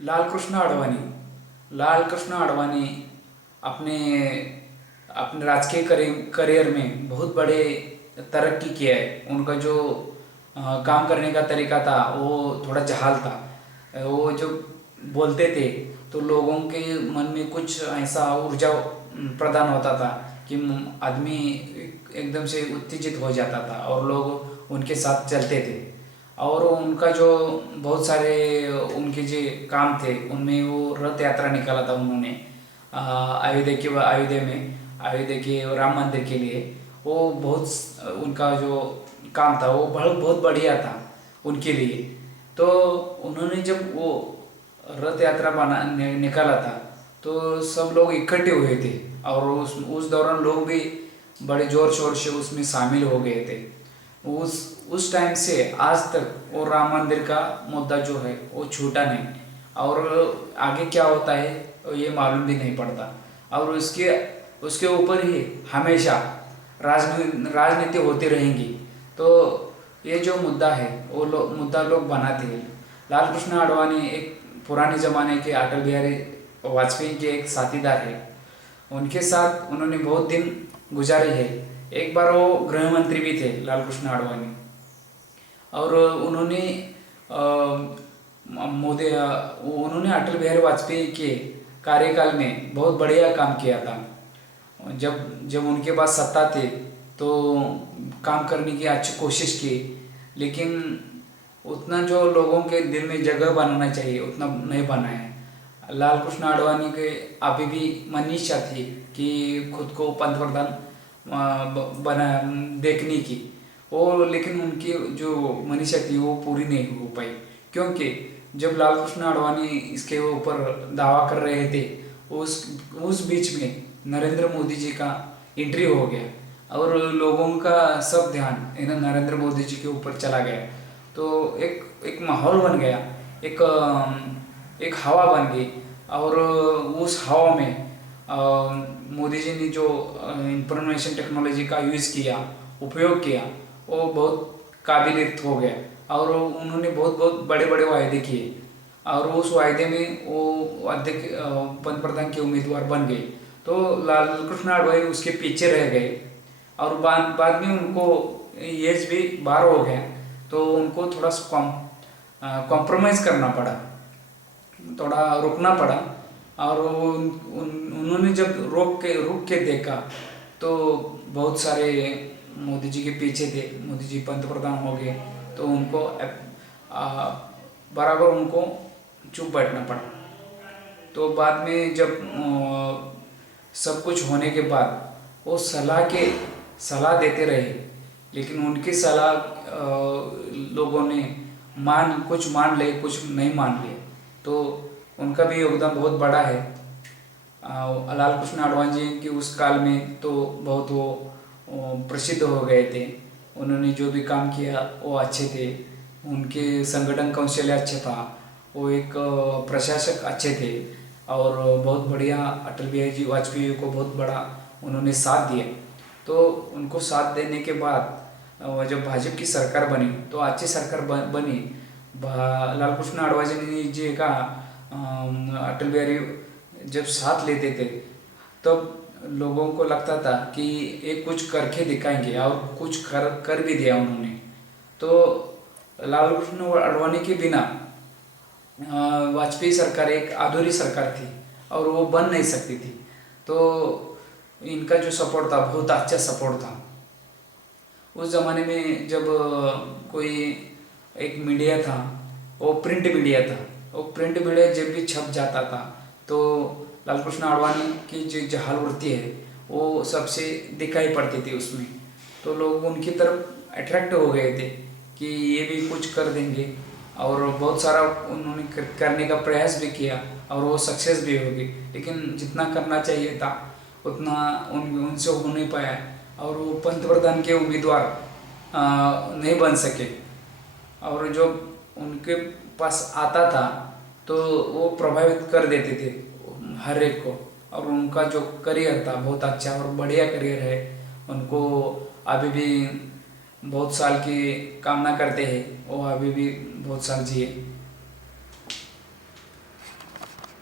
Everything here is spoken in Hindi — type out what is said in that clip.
लाल कृष्ण आडवाणी अपने अपने राजकीय करियर में बहुत बड़े तरक्की किया है। उनका जो काम करने का तरीका था वो थोड़ा जहाल था। वो जो बोलते थे तो लोगों के मन में कुछ ऐसा ऊर्जा प्रदान होता था कि आदमी एकदम से उत्तेजित हो जाता था और लोग उनके साथ चलते थे। और उनका जो बहुत सारे उनके जो काम थे उनमें वो रथ यात्रा निकाला था उन्होंने अयोध्या के राम मंदिर के लिए। वो बहुत उनका जो काम था वो बहुत बढ़िया था उनके लिए। तो उन्होंने जब वो रथ यात्रा निकाला था तो सब लोग इकट्ठे हुए थे और उस दौरान लोग भी बड़े जोर शोर से उसमें शामिल हो गए थे। उस टाइम से आज तक वो राम मंदिर का मुद्दा जो है वो छूटा नहीं और आगे क्या होता है ये मालूम भी नहीं पड़ता। और उसके ऊपर ही हमेशा राजनीति होती रहेंगी। तो ये जो मुद्दा है वो मुद्दा लोग बनाते हैं। लाल कृष्ण आडवाणी एक पुराने ज़माने के अटल बिहारी वाजपेयी के एक साथीदार है। उनके साथ उन्होंने बहुत दिन गुजारे हैं। एक बार वो गृह मंत्री भी थे लाल कृष्ण आडवाणी। और उन्होंने उन्होंने अटल बिहारी वाजपेयी के कार्यकाल में बहुत बढ़िया काम किया था। जब जब उनके पास सत्ता थे तो काम करने की अच्छी कोशिश की, लेकिन उतना जो लोगों के दिल में जगह बनाना चाहिए उतना नहीं बना है। लाल कृष्ण आडवाणी के अभी भी मनीषा थी कि खुद को पंतप्रधान बना देखने की वो, लेकिन उनकी जो मनीषा थी वो पूरी नहीं हो पाई। क्योंकि जब लाल कृष्ण आडवाणी इसके ऊपर दावा कर रहे थे उस बीच में नरेंद्र मोदी जी का एंट्री हो गया और लोगों का सब ध्यान नरेंद्र मोदी जी के ऊपर चला गया। तो एक माहौल बन गया, एक हवा बन गई। और उस हवा में मोदी जी ने जो इंफॉर्मेशन टेक्नोलॉजी का यूज़ किया, उपयोग किया, वो बहुत काबिलियत हो गया। और उन्होंने बहुत बहुत बड़े बड़े वायदे किए और उस वायदे में वो अध्यक्ष पंतप्रधान के उम्मीदवार बन गए। तो लाल कृष्ण आडवाणी उसके पीछे रह गए और बाद में उनको एज भी बार हो गया तो उनको थोड़ा कॉम्प्रोमाइज़ करना पड़ा, थोड़ा रुकना पड़ा। और उन्होंने जब रुक के देखा तो बहुत सारे मोदी जी के पीछे थे, मोदी जी पंतप्रधान हो गए तो उनको बराबर उनको चुप बैठना पड़ा। तो बाद में जब सब कुछ होने के बाद वो सलाह देते रहे, लेकिन उनकी सलाह लोगों ने कुछ मान ले कुछ नहीं मान ले। तो उनका भी योगदान बहुत बड़ा है। लाल कृष्ण आडवाणी जी के उस काल में तो बहुत वो प्रसिद्ध हो गए थे। उन्होंने जो भी काम किया वो अच्छे थे, उनके संगठन कौशल्य अच्छा था, वो एक प्रशासक अच्छे थे और बहुत बढ़िया अटल बिहारी जी वाजपेयी को बहुत बड़ा उन्होंने साथ दिया। तो उनको साथ देने के बाद जब भाजपा की सरकार बनी तो अच्छी सरकार बनी। लाल कृष्ण आडवाणी जी का अटल बिहारी जब साथ लेते थे तब लोगों को लगता था कि ये कुछ करके दिखाएंगे और कुछ कर भी दिया उन्होंने। तो लाल कृष्ण आडवाणी के बिना वाजपेयी सरकार एक अधूरी सरकार थी और वो बन नहीं सकती थी। तो इनका जो सपोर्ट था बहुत अच्छा सपोर्ट था। उस ज़माने में जब कोई एक मीडिया था वो प्रिंट मीडिया था, वो प्रिंट मीडिया जब भी छप जाता था तो लाल कृष्ण आडवाणी की जो जहाल वृत्ति है वो सबसे दिखाई पड़ती थी उसमें। तो लोग उनकी तरफ अट्रैक्ट हो गए थे कि ये भी कुछ कर देंगे और बहुत सारा उन्होंने करने का प्रयास भी किया और वो सक्सेस भी हो गई। लेकिन जितना करना चाहिए था उतना उनसे हो नहीं पाया और वो पंतप्रधान के उम्मीदवार नहीं बन सके। और जो उनके पास आता था तो वो प्रभावित कर देते थे हर एक को। और उनका जो करियर था बहुत अच्छा और बढ़िया करियर है। उनको अभी भी बहुत साल की कामना करते हैं, वो अभी भी बहुत साल जिए।